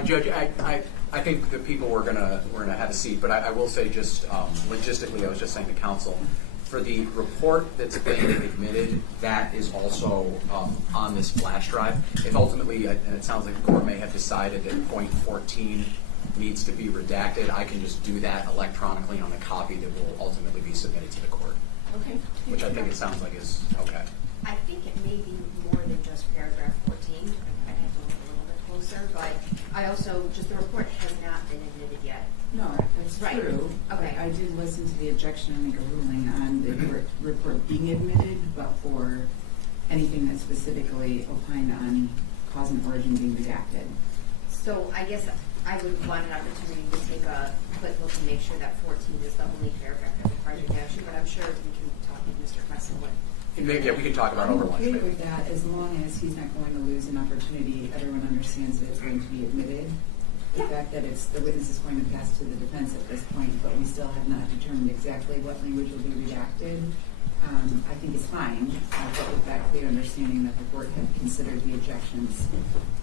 Judge, I think the people were gonna have a seat, but I will say just logistically, I was just saying to counsel, for the report that's been admitted, that is also on this flash drive. If ultimately, and it sounds like the court may have decided that point 14 needs to be redacted, I can just do that electronically on a copy that will ultimately be submitted to the court. Okay. Which I think it sounds like is okay. I think it may be more than just paragraph 14. I'd have to look a little bit closer, but I also, just the report has not been admitted yet. No, that's Right. true. Okay. I did listen to the objection and make a ruling on the report being admitted, but for anything that specifically opined on cause and origin being redacted. So I guess I would want an opportunity to take a quick look and make sure that 14 is the only paragraph that requires redemption, but I'm sure we can talk with Mr. Kressel. Maybe, yeah, we can talk about it over lunch. I'm okay maybe. with that, as long as he's not going to lose an opportunity. Everyone understands that it's going to be admitted. The fact that the witness is going to pass to the defense at this point, but we still have not determined exactly what language will be redacted, I think is fine. But with that clear understanding that the court had considered the objections,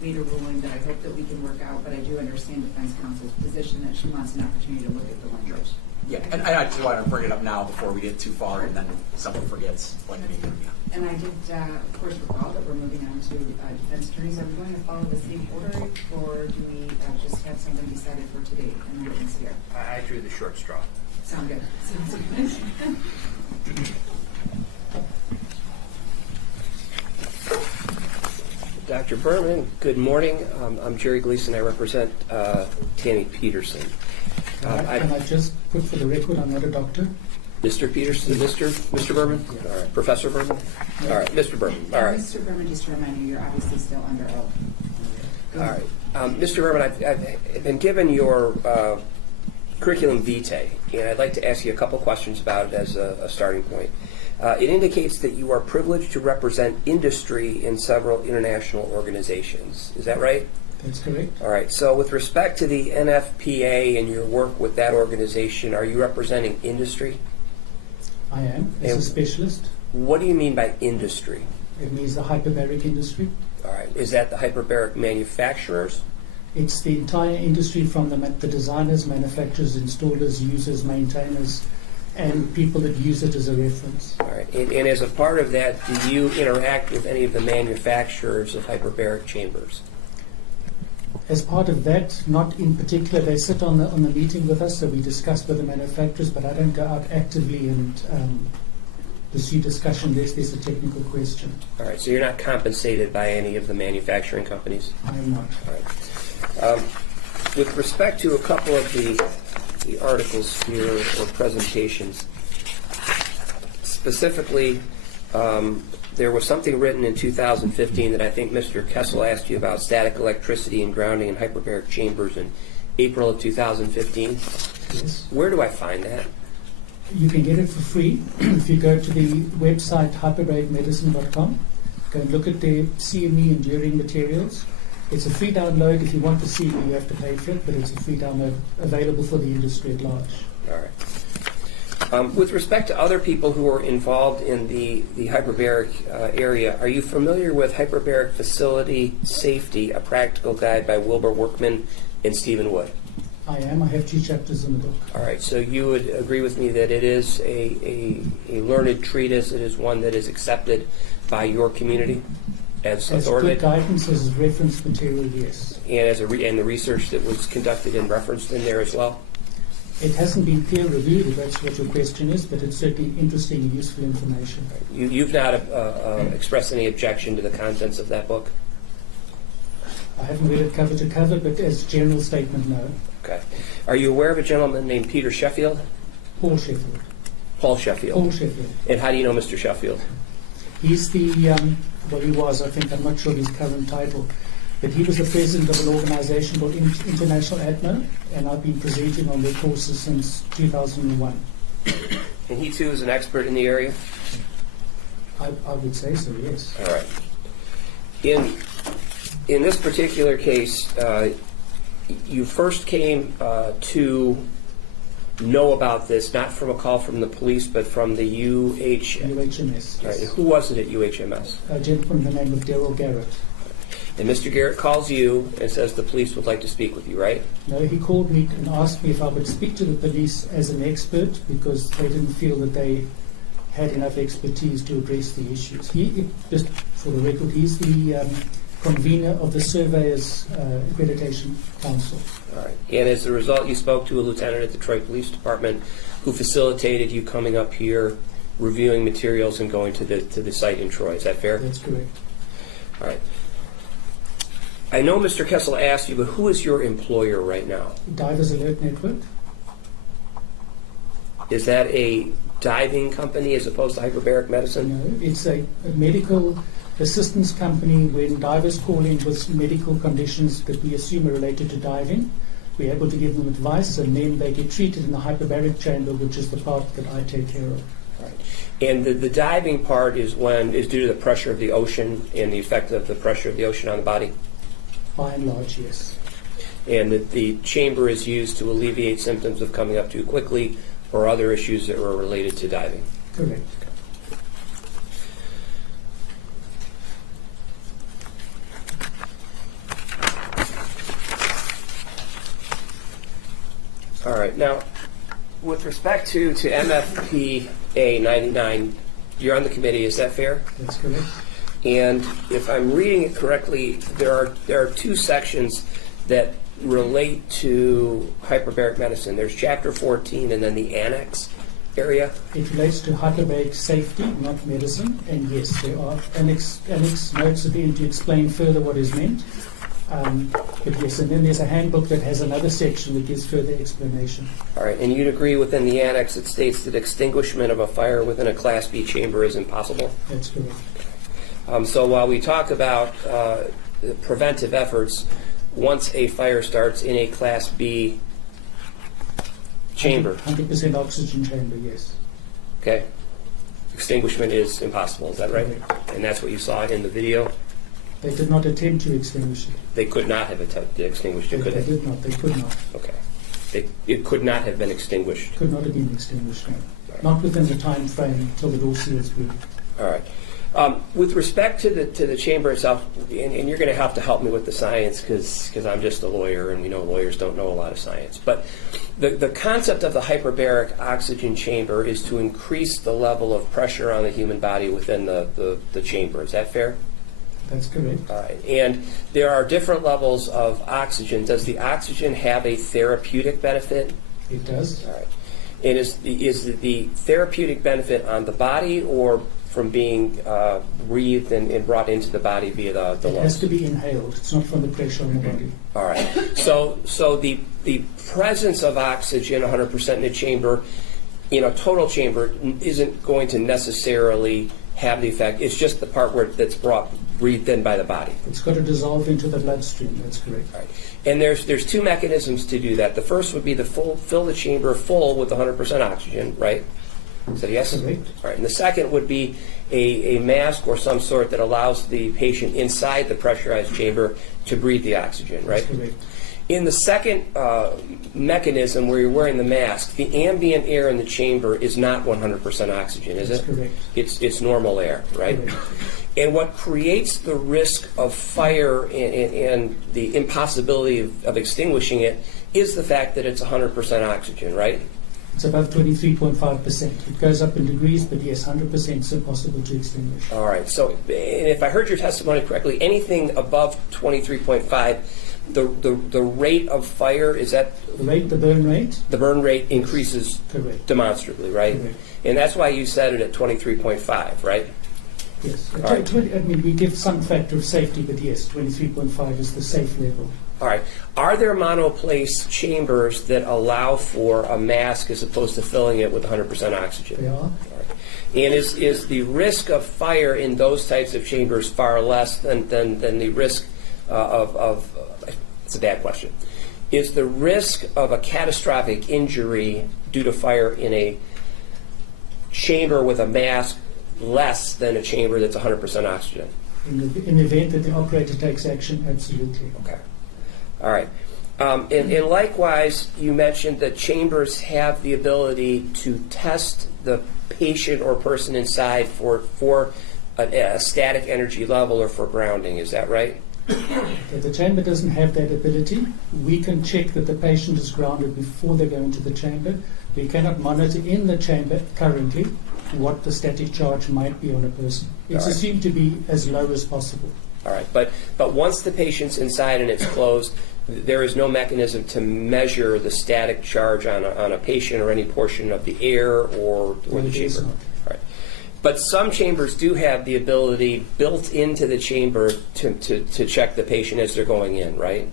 made a ruling that I hope that we can work out, but I do understand defense counsel's position that she wants an opportunity to look at the language. Yeah, and I just want to bring it up now before we get too far and then someone forgets like me. Yeah. And I did, of course, recall that we're moving on to defense attorneys. Are we going to follow the same order, or do we just have something decided for today and the witness here? I drew the short straw. Sound good. Sounds good. Dr. Burman, good morning. I'm Jerry Gleason. I represent Tammy Peterson. Can I just put for the record, I'm not a doctor. Mr. Peterson, Mr. Berman? All right. Professor Berman? All right, Mr. Berman. All right. Mr. Burman, just to remind you, you're obviously still under oath. All right. Mr. Berman, I've been given your curriculum vitae, and I'd like to ask you a couple questions about it as a starting point. It indicates that you are privileged to represent industry in several international organizations. Is that right? That's correct. All right. So with respect to the NFPA and your work with that organization, are you representing industry? I am, as a specialist. What do you mean by industry? It means the hyperbaric industry. All right. Is that the hyperbaric manufacturers? It's the entire industry from the designers, manufacturers, installers, users, maintainers, and people that use it as a reference. All right. And as a part of that, do you interact with any of the manufacturers of hyperbaric chambers? As part of that, not in particular, they sit on the meeting with us, so we discuss with the manufacturers, but I don't go out actively and pursue discussion unless there's a technical question. All right. So you're not compensated by any of the manufacturing companies? I am not. All right. With respect to a couple of the articles here or presentations, specifically, there was something written in 2015 that I think Mr. Kessel asked you about, static electricity and grounding in hyperbaric chambers in April of 2015. Yes. Where do I find that? You can get it for free if you go to the website hyperbaricmedicine.com. Go and look at the CME enduring materials. It's a free download. If you want to see it, you have to pay for it, but it's a free download available for the industry at large. All right. With respect to other people who are involved in the hyperbaric area, are you familiar with Hyperbaric Facility Safety, a practical guide by Wilbur Workman and Stephen Wood? I am. I have 2 chapters in the book. All right, so you would agree with me that it is a learned treatise. It is one that is accepted by your community as As authoritative? good guidance, as reference material, yes. And as and the research that was conducted and referenced in there as well? It hasn't been peer reviewed, if that's what your question is, but it's certainly interesting and useful information. You've not expressed any objection to the contents of that book? I haven't read it cover to cover, but as a general statement, no. Okay. Are you aware of a gentleman named Peter Sheffield? Paul Sheffield. Paul Sheffield. Paul Sheffield. And how do you know Mr. Sheffield? He's the, well, he was, I think, I'm not sure of his current title, but he was the president of an organization called International ADMO, and I've been presenting on their courses since 2001. And he too is an expert in the area? I would say so, yes. All right. In this particular case, you first came to know about this, not from a call from the police, but from the UHMS. All right. Yes. And who was it at UHMS? A gentleman by the name of Daryl Garrett. And Mr. Garrett calls you and says the police would like to speak with you, right? No, he called me and asked me if I would speak to the police as an expert because they didn't feel that they had enough expertise to address the issues. Just for the record, he's the convener of the Surveyors Accreditation Council. All right. And as a result, you spoke to a lieutenant at the Detroit Police Department who facilitated you coming up here, reviewing materials, and going to the site in Troy. Is that fair? That's correct. All right. I know Mr. Kessel asked you, but who is your employer right now? Divers Alert Network. Is that a diving company as opposed to hyperbaric medicine? No, it's a medical assistance company. When divers call in with medical conditions that we assume are related to diving, we're able to give them advice, and then they get treated in the hyperbaric chamber, which is the part that I take care of. Right. And the diving part is due to the pressure of the ocean and the effect of the pressure of the ocean on the body? By and large, yes. And the chamber is used to alleviate symptoms of coming up too quickly or other issues that were related to diving? Correct. All right. Now, with respect to NFPA 99, you're on the committee. Is that fair? That's correct. And if I'm reading it correctly, there are two sections that relate to hyperbaric medicine. There's Chapter 14 and then the annex area. It relates to hyperbaric safety, not medicine, and yes, there are annex notes at the end to explain further what is meant. But yes, and then there's a handbook that has another section that gives further explanation. All right, and you'd agree within the annex it states that extinguishment of a fire within a Class B chamber is impossible? That's correct. So while we talk about preventive efforts, once a fire starts in a Class B chamber, 100% oxygen chamber, yes. okay, extinguishment is impossible, is that right? Correct. And that's what you saw in the video? They did not attempt to extinguish it. They could not have attempted to extinguish it, could They they? did not. They could not. Okay. It could not have been extinguished. Could not have been extinguished, no. Not within the time frame till the door seals were. All right. With respect to the chamber itself, and you're going to have to help me with the science because I'm just a lawyer, and we know lawyers don't know a lot of science. But the concept of the hyperbaric oxygen chamber is to increase the level of pressure on the human body within the chamber. Is that fair? That's correct. All right. And there are different levels of oxygen. Does the oxygen have a therapeutic benefit? It does. All right. And is the therapeutic benefit on the body or from being breathed and brought into the body via the lungs? It has to be inhaled. It's not from the pressure on the body. All right. So the presence of oxygen 100% in a chamber, in a total chamber, isn't going to necessarily have the effect. It's just the part where that's breathed in by the body. It's got to dissolve into the bloodstream. That's correct. All right. And there's two mechanisms to do that. The first would be to fill the chamber full with 100% oxygen, right? So yes? Correct. All right. And the second would be a mask or some sort that allows the patient inside the pressurized chamber to breathe the oxygen, right? That's correct. In the second mechanism where you're wearing the mask, the ambient air in the chamber is not 100% oxygen, is That's it? correct. It's normal air, right? Correct. And what creates the risk of fire and the impossibility of extinguishing it is the fact that it's 100% oxygen, right? It's above 23.5%. It goes up in degrees, but yes, 100% is impossible to extinguish. All right. So, and if I heard your testimony correctly, anything above 23.5, the rate of fire, is that The burn rate? the burn rate increases Correct. demonstrably, right? Correct. And that's why you set it at 23.5, right? Yes. All right. I mean, we give some factor of safety, but yes, 23.5 is the safe level. All right. Are there monoplace chambers that allow for a mask as opposed to filling it with 100% oxygen? They are. All right. And is the risk of fire in those types of chambers far less than the risk of it's a bad question. Is the risk of a catastrophic injury due to fire in a chamber with a mask less than a chamber that's 100% oxygen? In the event that the operator takes action, absolutely. Okay. All right. And likewise, you mentioned that chambers have the ability to test the patient or person inside for a static energy level or for grounding. Is that right? If the chamber doesn't have that ability, we can check that the patient is grounded before they go into the chamber. We cannot monitor in the chamber currently what the static charge might be on a person. It's All right. assumed to be as low as possible. All right, but once the patient's inside and it's closed, there is no mechanism to measure the static charge on a patient or any portion of the air or the There is chamber. not. All right. But some chambers do have the ability built into the chamber to check the patient as they're going in, right?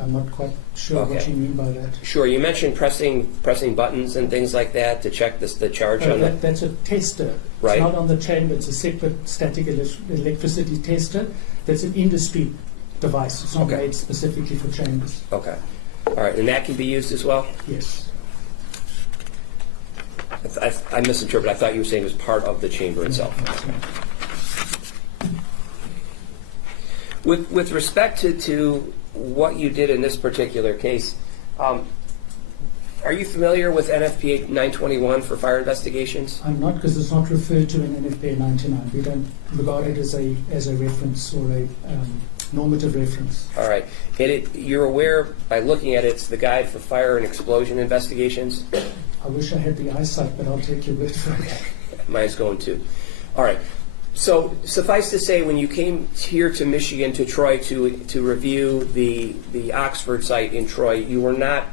I'm not quite sure what Okay. you mean by that. Sure. You mentioned pressing buttons and things like that to check the charge on the. That's a tester. Right. It's not on the chamber. It's a separate static electricity tester. That's an industry device. It's not Okay. made specifically for chambers. Okay. All right, and that can be used as well. Yes. I misinterpreted. I thought you were saying it was part of the chamber itself. With respect to what you did in this particular case, are you familiar with NFPA 921 for fire investigations? I'm not, because it's not referred to in NFPA 99. We don't regard it as a reference or a normative reference. All right. And you're aware, by looking at it, it's the Guide for Fire and Explosion Investigations? I wish I had the eyesight, but I'll take your word for it. Mine's going too. All right. So suffice to say, when you came here to Michigan, to Troy, to review the Oxford site in Troy, you were not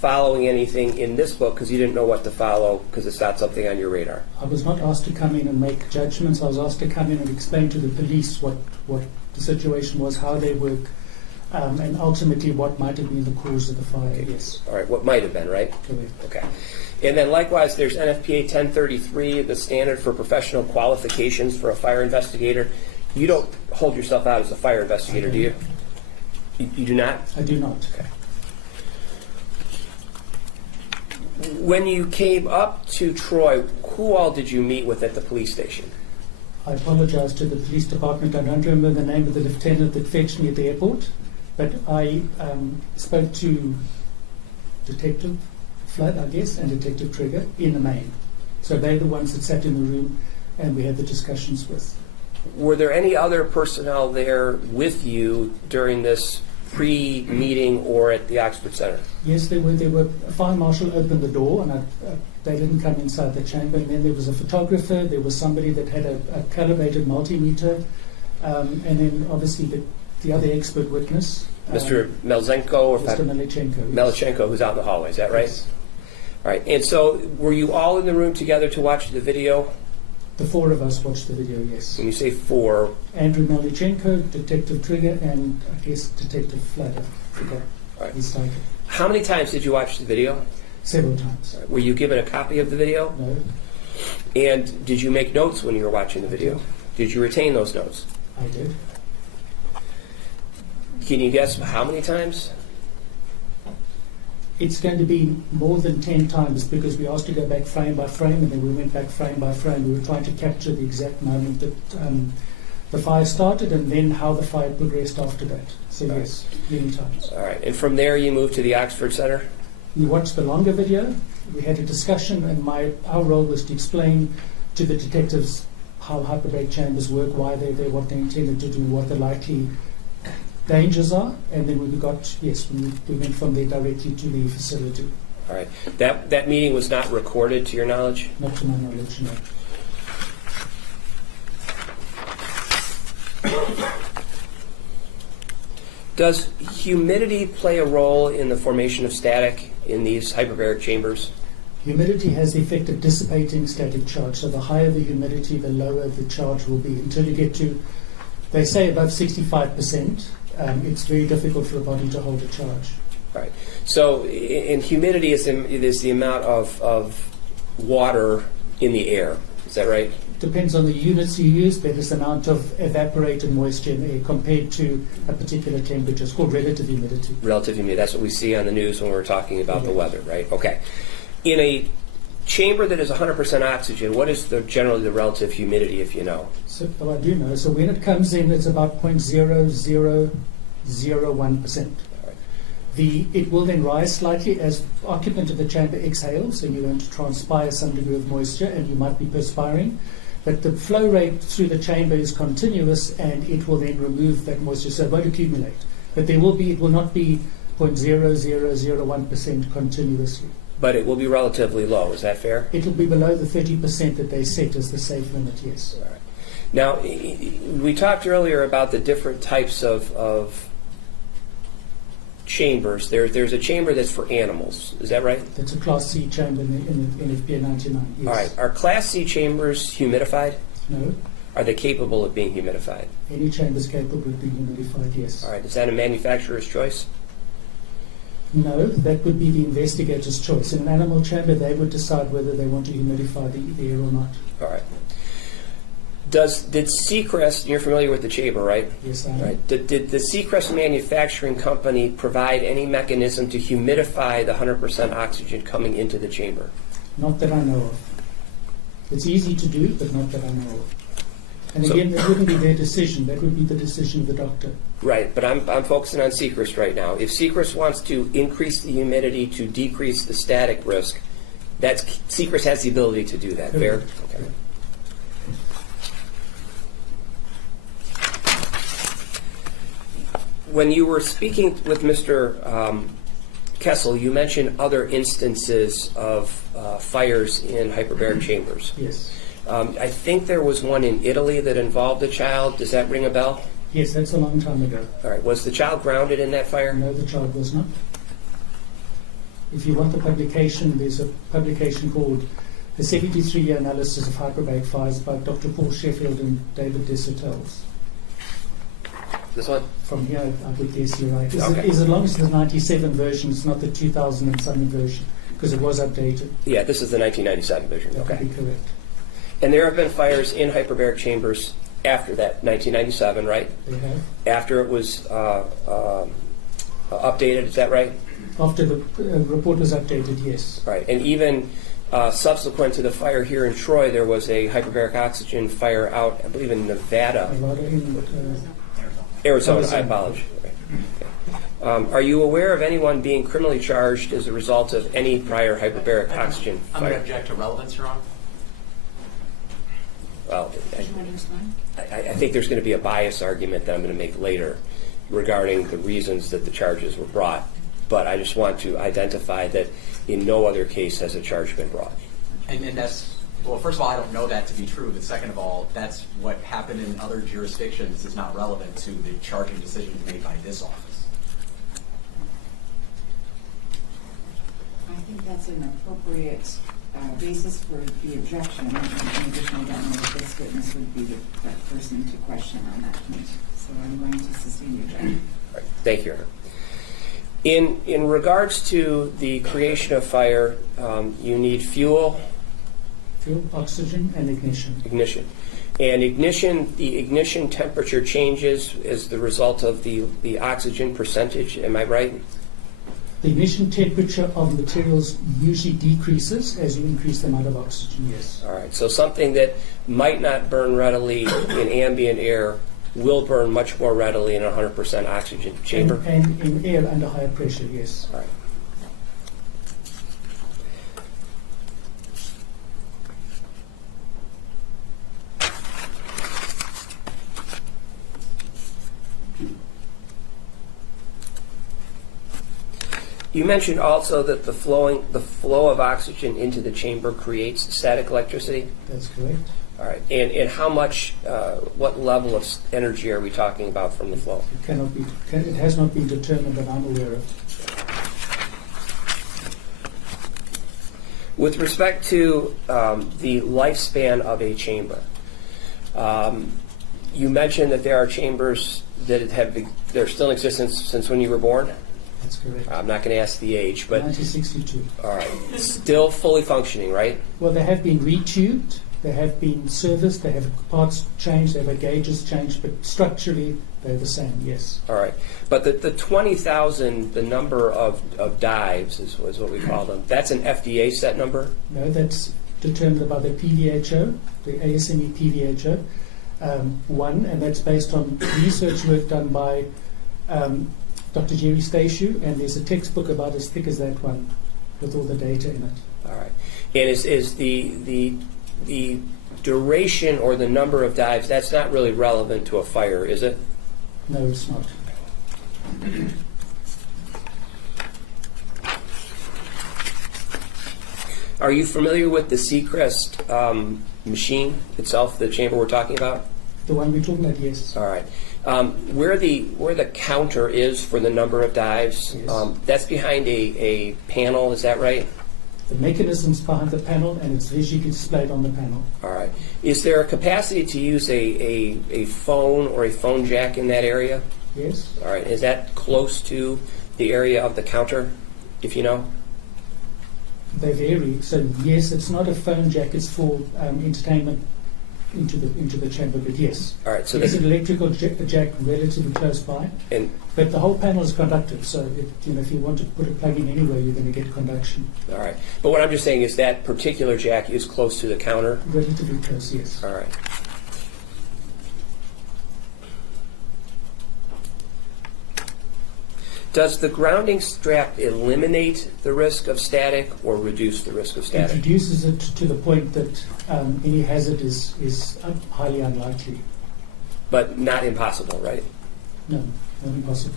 following anything in this book because you didn't know what to follow because it's not something on your radar. I was not asked to come in and make judgments. I was asked to come in and explain to the police what the situation was, how they work, and ultimately what might have been the cause of the fire. Yes, All right. What might have been, right? correct. Okay. And then likewise, there's NFPA 1033, the standard for professional qualifications for a fire investigator. You don't hold yourself out as a fire investigator, do you? You do not? I do not. Okay. When you came up to Troy, who all did you meet with at the police station? I apologize to the police department. I don't remember the name of the lieutenant that fetched me at the airport, but I spoke to Detective Flood, I guess, and Detective Trigger in the main. So they're the ones that sat in the room and we had the discussions with. Were there any other personnel there with you during this pre-meeting or at the Oxford Center? Yes, there were. A fire marshal opened the door and they didn't come inside the chamber. And then there was a photographer, there was somebody that had a calibrated multimeter, and then obviously the other expert witness. Mr. Melzenko or Mr. Melichenko. Melichenko, who's out in the hallway, is that right? Yes. All right. And so were you all in the room together to watch the video? The four of us watched the video, yes. When you say four, Andrew Melichenko, Detective Trigger, and I guess Detective Flood. I forgot Right. his title. how many times did you watch the video? Several times. Were you given a copy of the video? No, And did you make notes when you were watching the video? Did you retain those notes? I did. Can you guess how many times? It's going to be more than 10 times because we asked to go back frame by frame and then we went back frame by frame. We were trying to capture the exact moment that the fire started and then how the fire progressed after that. So yes, many times. All right. And from there you moved to the Oxford Center? We watched the longer video. We had a discussion and our role was to explain to the detectives how hyperbaric chambers work, why they're there, what they're intended to do, what the likely dangers are, and then we went from there directly to the facility. All right. That meeting was not recorded, to your knowledge? Not to my knowledge, no. Does humidity play a role in the formation of static in these hyperbaric chambers? Humidity has the effect of dissipating static charge. So the higher the humidity, the lower the charge will be until you get to, they say, above 65%. It's very difficult for a body to hold a charge. Right. So, in humidity is the amount of water in the air. Is that right? Depends on the units you use, but it's the amount of evaporated moisture in the air compared to a particular temperature. It's called relative humidity. Relative humidity. That's what we see on the news when we're talking about the weather, right? Okay. In a chamber that is 100% oxygen, what is generally the relative humidity, if you know? So, well, I do know. So when it comes in, it's about 0.0001%. It will then rise slightly as the occupant of the chamber exhales, so you're going to transpire some degree of moisture and you might be perspiring. But the flow rate through the chamber is continuous, and it will then remove that moisture, so it won't accumulate. But it will not be 0.0001% continuously. But it will be relatively low. Is that fair? It will be below the 30% that they set as the safe limit, yes. All right. Now, we talked earlier about the different types of chambers. There's a chamber that's for animals. Is that right? That's a Class C chamber in the NFPA 99, yes. All right. Are Class C chambers humidified? No, Are they capable of being humidified? any chamber is capable of being humidified, yes. All right. Is that a manufacturer's choice? No, that would be the investigator's choice. In an animal chamber, they would decide whether they want to humidify the air or not. All right. Did Seacrest, you're familiar with the chamber, right? Yes, I am. Right. Did the Seacrest manufacturing company provide any mechanism to humidify the 100% oxygen coming into the chamber? Not that I know of. It's easy to do, but not that I know of. And So- again, that wouldn't be their decision. That would be the decision of the doctor. Right, but I'm focusing on Seacrest right now. If Seacrest wants to increase the humidity to decrease the static risk, Seacrest has the ability to do that. Fair? Correct. Okay. When you were speaking with Mr. Kessel, you mentioned other instances of fires in hyperbaric chambers. Yes. I think there was one in Italy that involved a child. Does that ring a bell? Yes, that's a long time ago. All right. Was the child grounded in that fire? No, the child was not. If you want the publication, there's a publication called The 73-Year Analysis of Hyperbaric Fires by Dr. Paul Sheffield and David Desotels. This one? From here, I would guess you're right. Okay. As long as the 97 version, it's not the 2000 and something version, because it was updated. Yeah, this is the 1997 version. That would Okay. be correct. And there have been fires in hyperbaric chambers after that, 1997, right? They have. After it was updated, is that right? After the report was updated, yes. Right. And even subsequent to the fire here in Troy, there was a hyperbaric oxygen fire out, I believe, in Nevada. Arizona, I apologize. Right. Okay. Are you aware of anyone being criminally charged as a result of any prior hyperbaric oxygen I'm going to fire? object to relevance, Your Honor. Well, Do you want to respond? I think there's going to be a bias argument that I'm going to make later regarding the reasons that the charges were brought. But I just want to identify that in no other case has a charge been brought. And that's, well, first of all, I don't know that to be true, but second of all, that's what happened in other jurisdictions is not relevant to the charging decisions made by this office. I think that's an appropriate basis for the objection. And in addition, I don't know if this witness would be the correct person to question on that point. So I'm going to sustain the objection. All right. Thank you, Your Honor. In regards to the creation of fire, you need fuel, Fuel, oxygen, and ignition. ignition. And ignition, the ignition temperature changes as the result of the oxygen percentage. Am I right? The ignition temperature of materials usually decreases as you increase the amount of oxygen, yes. All right. So something that might not burn readily in ambient air will burn much more readily in a 100% oxygen chamber. And in air under higher pressure, yes. All right. You mentioned also that the flow of oxygen into the chamber creates static electricity. That's correct. All right. And how much, what level of energy are we talking about from the flow? It has not been determined that I'm aware of. With respect to the lifespan of a chamber, you mentioned that there are chambers that they're still in existence since when you were born. That's correct. I'm not going to ask the age, but 1962. all right, still fully functioning, right? Well, they have been retubed, they have been serviced, they have parts changed, they have gauges changed, but structurally they're the same, yes. All right, but the 20,000, the number of dives is what we call them. That's an FDA set number. No, that's determined by the PDHO, the ASME PDHO, one, and that's based on research work done by Dr. Jerry Stachio, and there's a textbook about as thick as that one with all the data in it. All right, and is the duration or the number of dives, that's not really relevant to a fire, is it? No, it's not. Are you familiar with the Seacrest machine itself, the chamber we're talking about? The one we're talking about, yes. All right. Where the counter is for the number of dives, Yes. that's behind a panel, is that right? The mechanism's behind the panel, and it's visually displayed on the panel. All right. Is there a capacity to use a phone or a phone jack in that area? Yes. All right. Is that close to the area of the counter, if you know? They vary. So yes, it's not a phone jack. It's for entertainment into the chamber. But yes, All right. So there's an electrical jack relatively close by. and But the whole panel is conductive. So if you want to put a plug in anywhere, you're going to get conduction. all right. But what I'm just saying is that particular jack is close to the counter. Relatively close, yes. All right. Does the grounding strap eliminate the risk of static or reduce the risk of It static? reduces it to the point that any hazard is highly unlikely. But not impossible, right? No, not impossible.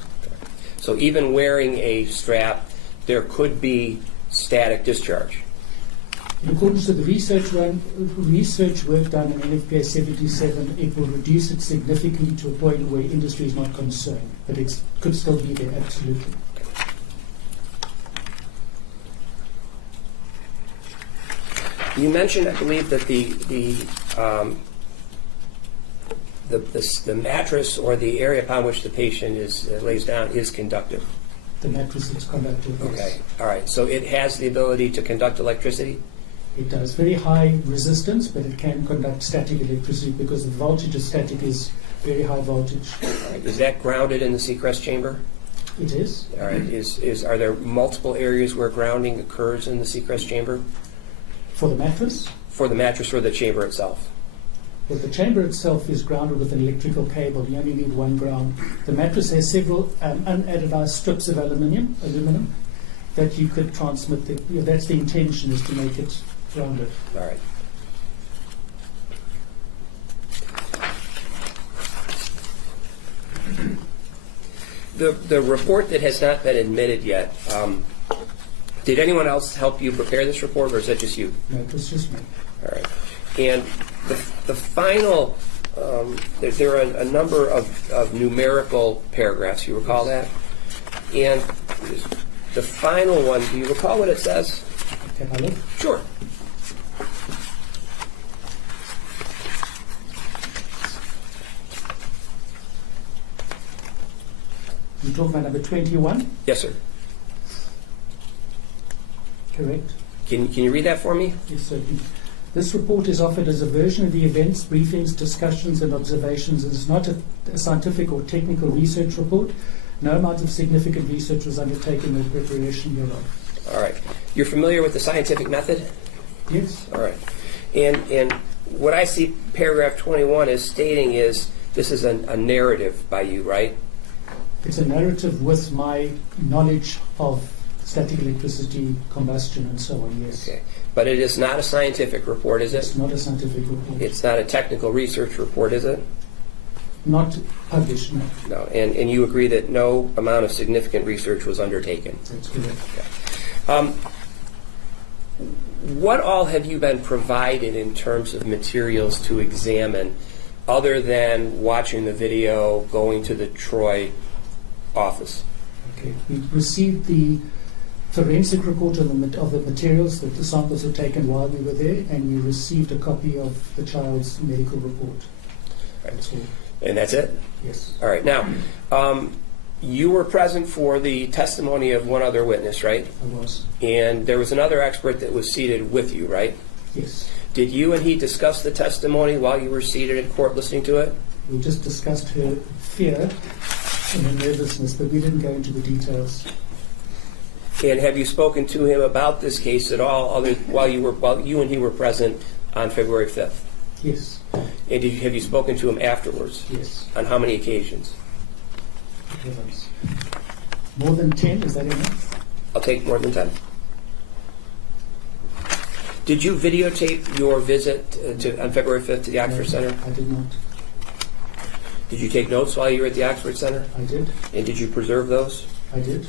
So even wearing a strap, there could be static discharge. In accordance to the research work done in NFPA 77, it will reduce it significantly to a point where industry is not concerned, but it could still be there, absolutely. You mentioned, I believe, that the mattress or the area upon which the patient lays down is conductive. The mattress is conductive, yes. Okay. All right. So it has the ability to conduct electricity. It does very high resistance, but it can conduct static electricity because the voltage of static is very high voltage. All right. Is that grounded in the Seacrest chamber? It is. All right. Are there multiple areas where grounding occurs in the Seacrest chamber For the mattress, for the mattress or the chamber itself? well, the chamber itself is grounded with an electrical cable. You only need one ground. The mattress has several unanodized strips of aluminum that you could transmit. That's the intention, is to make it grounded. All right. The report that has not been admitted yet, did anyone else help you prepare this report, or is that just you? No, it was just me. All right. And the final, there are a number of numerical paragraphs. You recall that? And the final one, do you recall what it says? Can I look? Sure. You're talking about number 21, Yes, sir. correct? Can you read that for me? Yes, certainly. This report is offered as a version of the events, briefings, discussions, and observations. It is not a scientific or technical research report. No amount of significant research was undertaken in preparation hereof. All right. You're familiar with the scientific method? Yes? All right. And what I see paragraph 21 is stating is this is a narrative by you, right? It's a narrative with my knowledge of static electricity, combustion, and so on, yes. Okay. But it is not a scientific report, is It's it? not a scientific report. It's not a technical research report, is it? Not published, no. No. And you agree that no amount of significant research was undertaken? That's correct. What all have you been provided in terms of materials to examine other than watching the video, going to the Troy office? Okay. We received the forensic report of the materials that the samples were taken while we were there, and we received a copy of the child's medical report. That's all. And that's it? Yes. All right. Now, you were present for the testimony of one other witness, right? I was. And there was another expert that was seated with you, right? Yes. Did you and he discuss the testimony while you were seated in court listening to it? We just discussed her fear and her nervousness, but we didn't go into the details. And have you spoken to him about this case at all while you and he were present on February 5th? Yes. And have you spoken to him afterwards? Yes. On how many occasions? Heavens. More than 10, is that enough? I'll take more than 10. Did you videotape your visit on February 5th to the Oxford Center? I did not. Did you take notes while you were at the Oxford Center? I did. And did you preserve those? I did.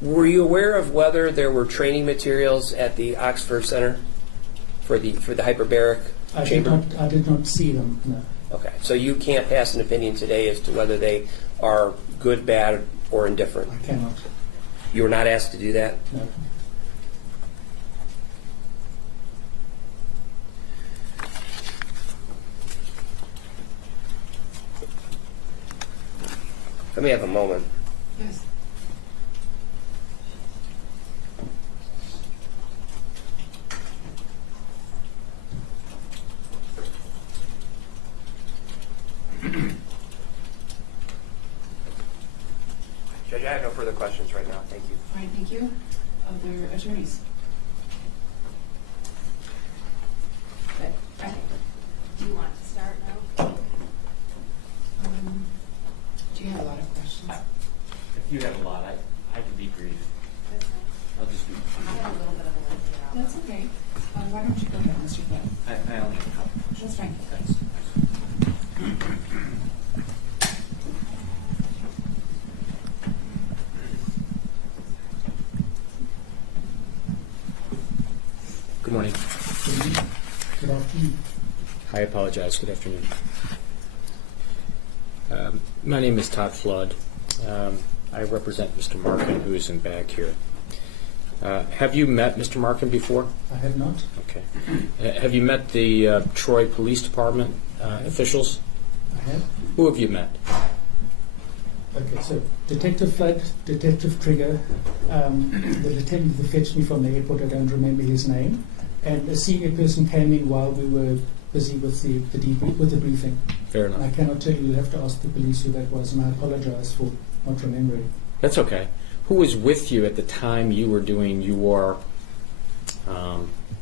Were you aware of whether there were training materials at the Oxford Center for the hyperbaric chamber? I did not see them, no. Okay, so you can't pass an opinion today as to whether they are good, bad, or indifferent. I cannot. You were not asked to do that? No. Let me have a moment. Yes. Judge, I have no further questions right now. Thank you. All right, thank you. Other attorneys? Okay. Do you want to start now? Do you have a lot of questions? If you have a lot, I can be brief. That's fine. I'll just be. I have a little bit of a list here. That's okay. Why don't you go ahead, Mr. Flynn? I only have a couple. That's fine. Thanks. Good morning. Good afternoon. I apologize. Good afternoon. My name is Todd Flood. I represent Mr. Markin, who is in back here. Have you met Mr. Markin before? I have not. Okay. Have you met the Troy Police Department officials? I have. Who have you met? Okay, so Detective Flood, Detective Trigger, the lieutenant that fetched me from the airport, I don't remember his name, and a senior person came in while we were busy with the briefing. Fair I enough. cannot tell you, you'll have to ask the police who that was, and I apologize for not remembering. That's okay. Who was with you at the time you were doing your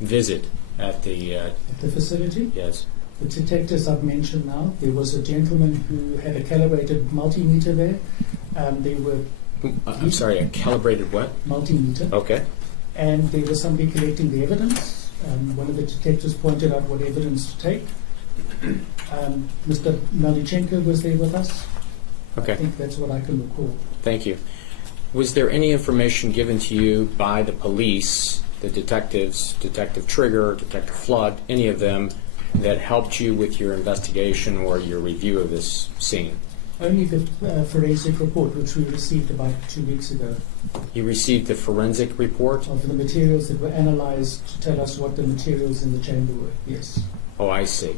visit at the? At the facility, Yes. the detectives I've mentioned now, there was a gentleman who had a calibrated multimeter there. They were I'm sorry. A calibrated what? multimeter. Okay. And there was somebody collecting the evidence. One of the detectives pointed out what evidence to take. Mr. Malichenko was there with us. I Okay. think that's what I can recall. Thank you. Was there any information given to you by the police, the detectives, Detective Trigger, Detective Flood, any of them, that helped you with your investigation or your review of this scene? Only the forensic report, which we received about 2 weeks ago, You received the forensic report? of the materials that were analyzed to tell us what the materials in the chamber were. Yes. Oh, I see.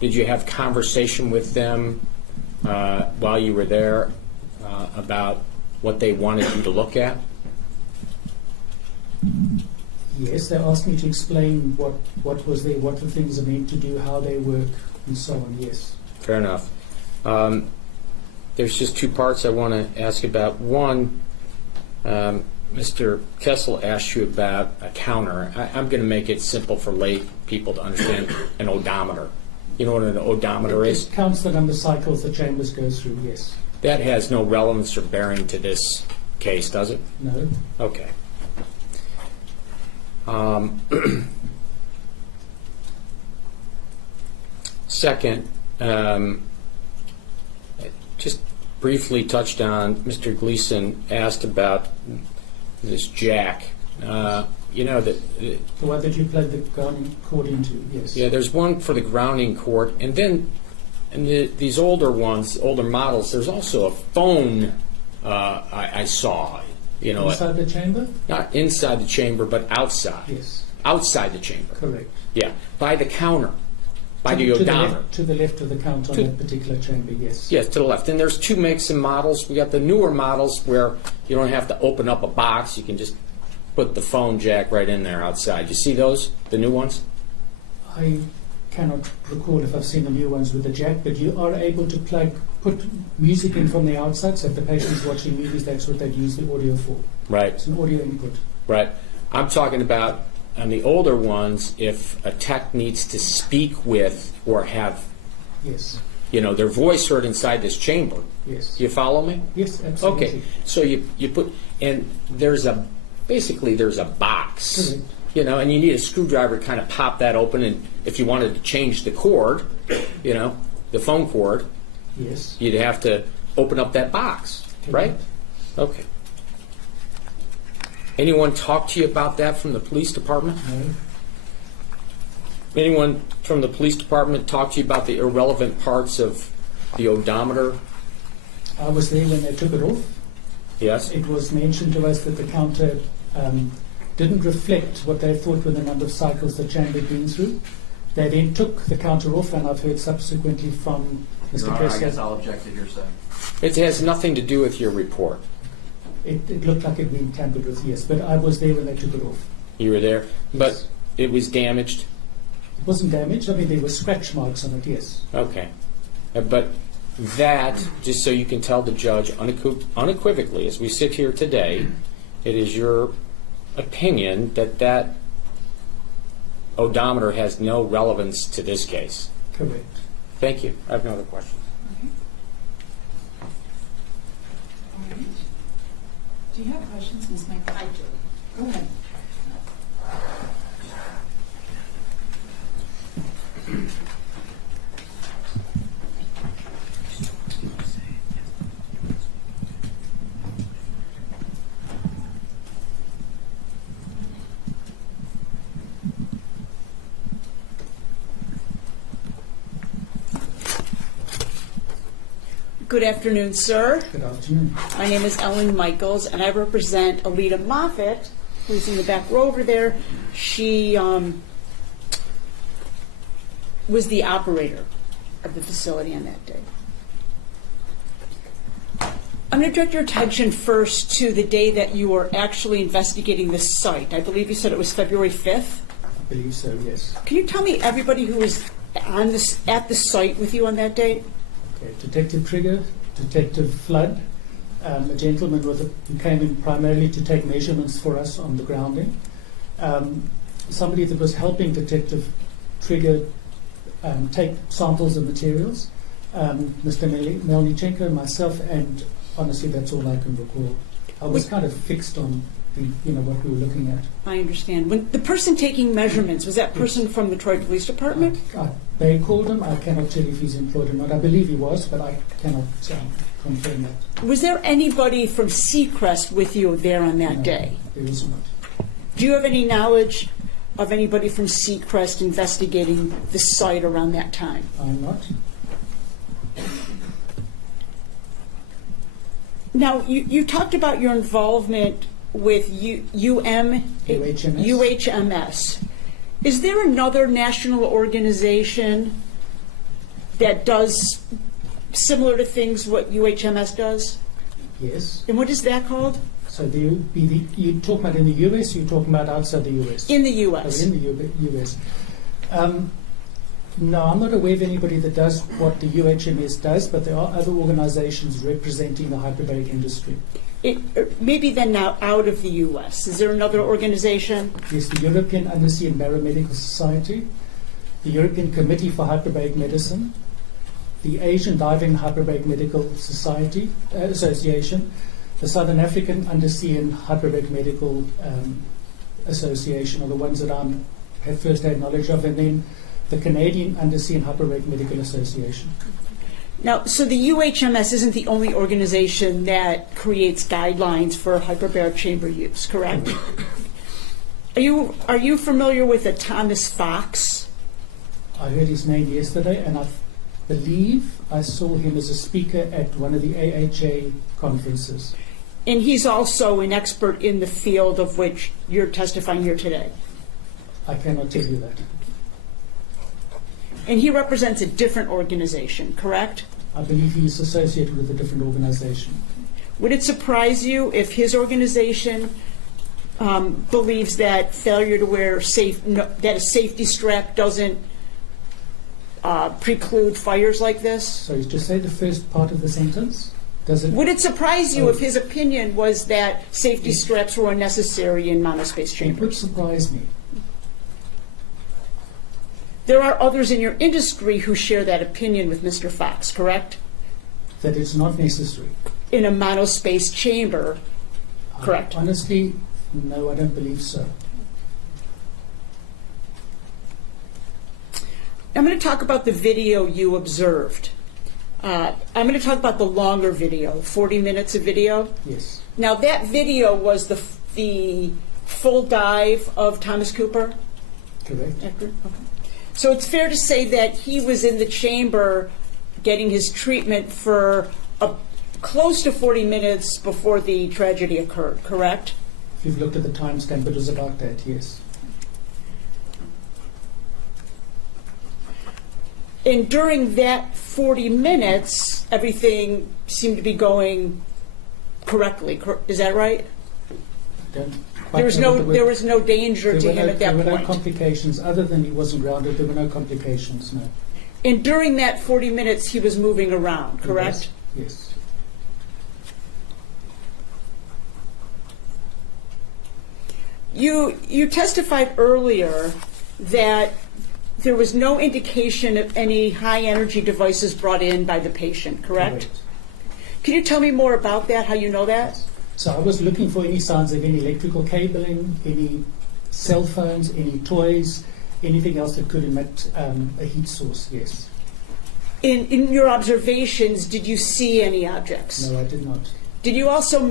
Did you have conversation with them while you were there about what they wanted you to look at? Yes, they asked me to explain what was there, what the things are meant to do, how they work, and so on. Yes. Fair enough. There's just two parts I want to ask about. One, Mr. Kessel asked you about a counter. I'm going to make it simple for lay people to understand an odometer. You know what an odometer is? It counts the number of cycles the chambers go through. Yes. That has no relevance or bearing to this case, does it? No. Okay. Second, just briefly touched on, Mr. Gleason asked about this jack. You know, The one that you played the grounding cord into. Yes. yeah, there's one for the grounding cord, and then these older ones, older models, there's also a phone I saw. You know, Inside the chamber. not inside the chamber, but outside. Yes. Outside the chamber. Correct. Yeah, by the counter, by the To odometer. to the left of the counter on To- that particular chamber. Yes. Yes, to the left. And there's two makes and models. We got the newer models where you don't have to open up a box. You can just put the phone jack right in there outside. You see those, the new ones? I cannot recall if I've seen the new ones with the jack, but you are able to put music in from the outside. So if the patient's watching movies, that's what they'd use the audio for. Right, It's an audio input. right. I'm talking about on the older ones, if a tech needs to speak with or have, Yes. their voice heard inside this chamber. Yes. You follow me? Yes, absolutely. Okay, so you put, and there's a box, Correct. and you need a screwdriver to kind of pop that open, and if you wanted to change the cord, the phone cord, Yes. you'd have to open up that box, right? Correct. Okay. Anyone talk to you about that from the police department? No. Anyone from the police department talk to you about the irrelevant parts of the odometer? I was there when they took it off. Yes? It was mentioned to us that the counter didn't reflect what they thought were the number of cycles the chamber had been through. They then took the counter off, and I've heard subsequently from Mr. Your Honor, I guess Kessler, I'll object to hearsay. It has nothing to do with your report. it looked like it had been tampered with, yes, but I was there when they took it off. You were there, but Yes. it was damaged. It wasn't damaged. I mean, there were scratch marks on it, yes. Okay. But that, just so you can tell the judge unequivocally, as we sit here today, it is your opinion that that odometer has no relevance to this case. Correct. Thank you. I have no other questions. All right. Do you have questions, Ms. Michael? I do. Go ahead. Good afternoon, sir. Good afternoon. My name is Ellen Michaels, and I represent Alita Moffett, who's in the back row over there. She was the operator of the facility on that day. I'm going to direct your attention first to the day that you were actually investigating this site. I believe you said it was February 5th. I believe so, yes. Can you tell me everybody who was at the site with you on that date? Okay. Detective Trigger, Detective Flood, a gentleman who came in primarily to take measurements for us on the grounding, somebody that was helping Detective Trigger take samples of materials, Mr. Melnichenko, myself, and honestly, that's all I can recall. I was kind of fixed on what we were looking at. I understand. When the person taking measurements, was that person from the Troy Police Department? They called him. I cannot tell you if he's employed or not. I believe he was, but I cannot confirm that. Was there anybody from Seacrest with you there on that No, day? There was not. Do you have any knowledge of anybody from Seacrest investigating the site around that time? I'm not. Now, you talked about your involvement with UHMS. Is there another national organization that does similar to things what UHMS does? Yes. And what is that called? So you talk about in the US, or you talking about outside the US? In the Oh, U.S. in the US. No, I'm not aware of anybody that does what the UHMS does, but there are other organizations representing the hyperbaric industry. Maybe then now out of the U.S. Is there another organization? Yes, the European Undersea and Barometrical Society, the European Committee for Hyperbaric Medicine, the Asian Diving Hyperbaric Medical Society Association, the Southern African Undersea and Hyperbaric Medical Association are the ones that I have first-hand knowledge of, and then the Canadian Undersea and Hyperbaric Medical Association. Now, so the UHMS isn't the only organization that creates guidelines for hyperbaric chamber use, correct? Are you familiar with a Thomas Fox? I heard his name yesterday, and I believe I saw him as a speaker at one of the AHA conferences. And he's also an expert in the field of which you're testifying here today. I cannot tell you that. And he represents a different organization, correct? I believe he is associated with a different organization. Would it surprise you if his organization believes that failure to wear that a safety strap doesn't preclude fires like this? So just say the first part of the sentence. Does it? Would it surprise you if his opinion was that safety straps were unnecessary in monospace It would chambers? surprise me. There are others in your industry who share that opinion with Mr. Fox, correct? That it's not necessary. In a monospace chamber, correct? Honestly, no, I don't believe so. I'm going to talk about the video you observed. I'm going to talk about the longer video, 40 minutes of video. Yes, Now, that video was the full dive of Thomas Cooper? correct. Okay. So it's fair to say that he was in the chamber getting his treatment for close to 40 minutes before the tragedy occurred, correct? If you've looked at the timestamp, it was about that, yes. And during that 40 minutes, everything seemed to be going correctly. Is that right? Don't quite There know what was no danger to him at that There were no point. complications, other than he wasn't grounded, there were no complications, no. And during that 40 minutes, he was moving around, correct? Yes. You testified earlier that there was no indication of any high-energy devices brought in by the patient, correct? Can you tell me more about that, how you know that? So I was looking for any signs of any electrical cabling, any cell phones, any toys, anything else that could emit a heat source, yes. In your observations, did you see any objects? No, I did not. Did you also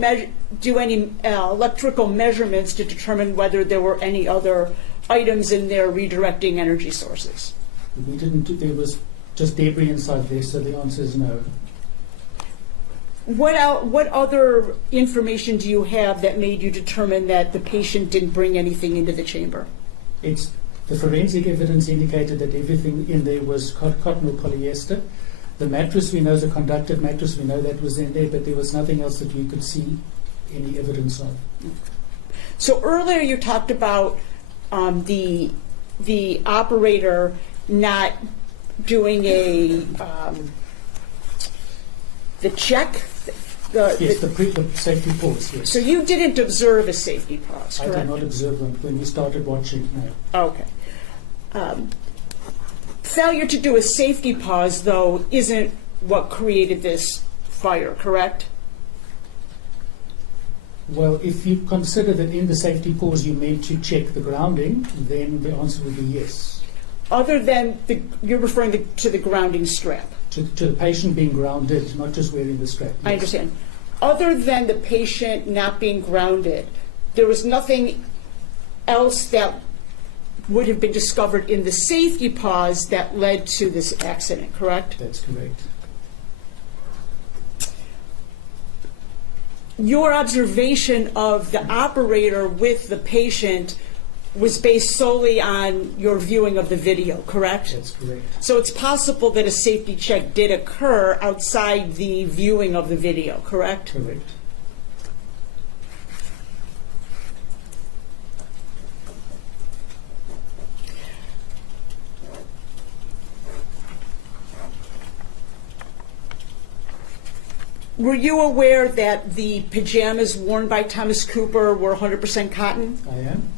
do any electrical measurements to determine whether there were any other items in there redirecting energy sources? We didn't, there was just debris inside there, so the answer is no. What other information do you have that made you determine that the patient didn't bring anything into the chamber? The forensic evidence indicated that everything in there was cotton or polyester. The mattress we know is a conductive mattress, we know that was in there, but there was nothing else that we could see any evidence of. So earlier you talked about the operator not doing the check. Yes, the safety pause, yes. So you didn't observe a safety pause, I correct? did not observe them when we started watching, no. Okay. Failure to do a safety pause, though, isn't what created this fire, correct? Well, if you consider that in the safety pause you meant to check the grounding, then the answer would be yes. Other than you're referring to the grounding strap. To the patient being grounded, not just wearing the strap. I understand. Other than the patient not being grounded, there was nothing else that would have been discovered in the safety pause that led to this accident, correct? That's correct. Your observation of the operator with the patient was based solely on your viewing of the video, correct? That's correct. So it's possible that a safety check did occur outside the viewing of the video, correct? Correct. Were you aware that the pajamas worn by Thomas Cooper were 100% cotton? I am.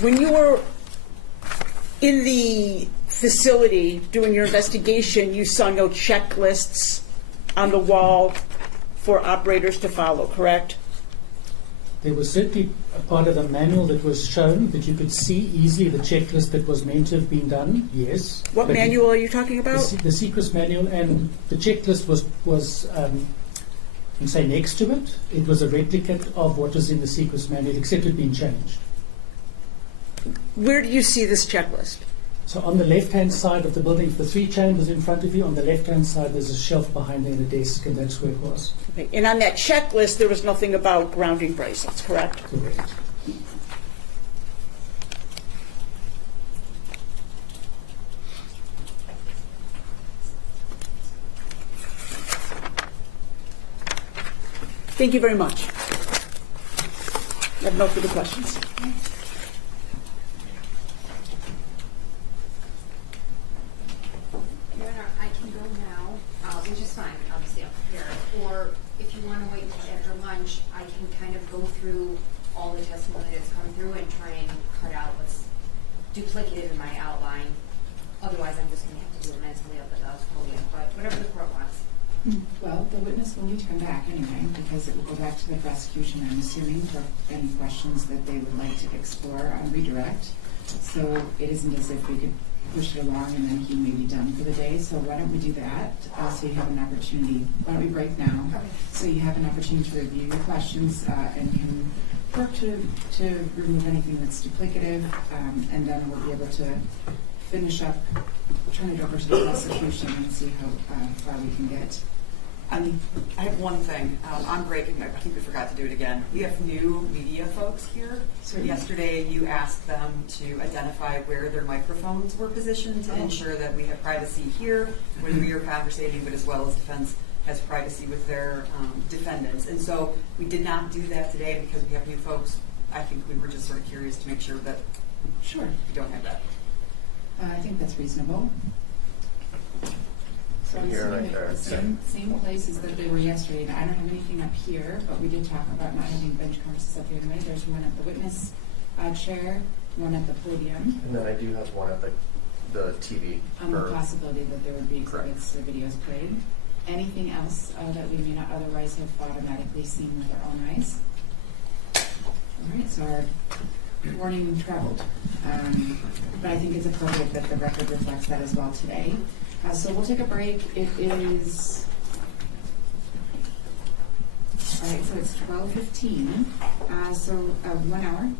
When you were in the facility doing your investigation, you saw no checklists on the wall for operators to follow, correct? There was certainly a part of the manual that was shown that you could see easily the checklist that was meant to have been done, yes. What But manual are you talking about? The secrets manual, and the checklist was say next to it. It was a replicate of what was in the secrets manual, except it had been changed. Where do you see this checklist? So on the left-hand side of the building, the three chambers in front of you, on the left-hand side there's a shelf behind there and a desk, and that's where it was. Okay. And on that checklist, there was nothing about grounding bracelets, correct? Correct. Thank you very much. I have no further questions. candidates come through and try and cut out what's duplicative in my outline. Otherwise, I'm just gonna have to do it mentally up at the podium, but whatever the court wants. Well, the witness will need to come back anyway, because it will go back to the prosecution, I'm assuming, for any questions that they would like to explore on redirect. So it isn't as if we could push it along and then he may be done for the day. So why don't we do that? So you have an opportunity. Why don't we break now? So you have an opportunity to review your questions and can work to remove anything that's duplicative, and then we'll be able to finish up, turn it over to the prosecution and see how far we can get. I have one thing. On break, I think we forgot to do it again. We have new media folks here. Certainly. Yesterday, you asked them to identify where their microphones were positioned to ensure that we have privacy here when we are conversating, but as well as defense has privacy with their defendants. And so we did not do that today because we have new folks. I think we were just sort of curious to make sure that Sure. we don't have that. I think that's reasonable. So I'm Here, assuming right they're there. the same places that they were yesterday. And I don't have anything up here, but we did talk about not having bench conferences up here tonight. There's one at the witness chair, one at the podium, And then I do have one at the TV. on the possibility that there would be Correct. exhibits or videos played. Anything else that we may not otherwise have automatically seen with our own eyes? All right, so our warning traveled. But I think it's appropriate that the record reflects that as well today. So we'll take a break. It is, all right, so it's 12:15. So 1 hour.